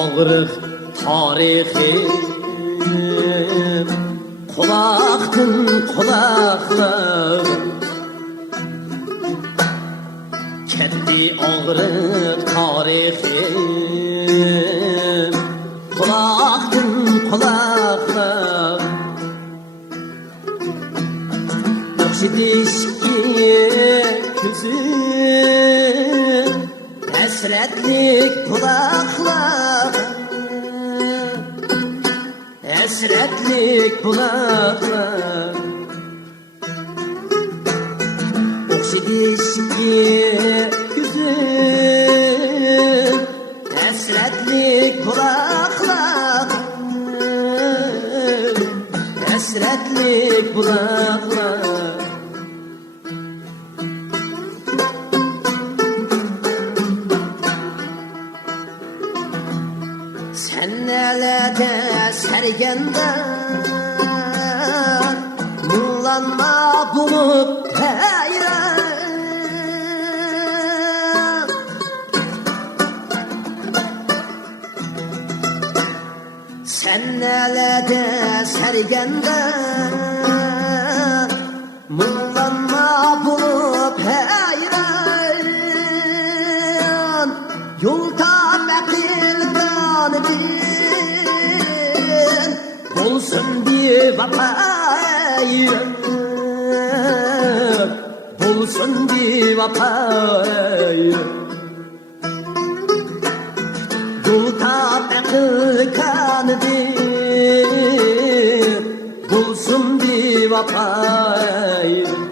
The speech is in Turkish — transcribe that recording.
ağırıq tarixim Kulaqdın kulaqlar Ketdi ağırıq tarixim Kulaqdın kulaqlar Dişki küzüm Esretlik kulaklar Esretlik kulaklar Dişki küzüm Esretlik kulaklar Esretlik kulaklar Sen nelerde sergende Muğlanma bulup heyran Sen nelerde sergende Muğlanma bulup heyran Yolda bekilgan bir Bulsun bir vapayım Bulsun bir vapayım Yolda bekilgan bir Bulsun bir vapayım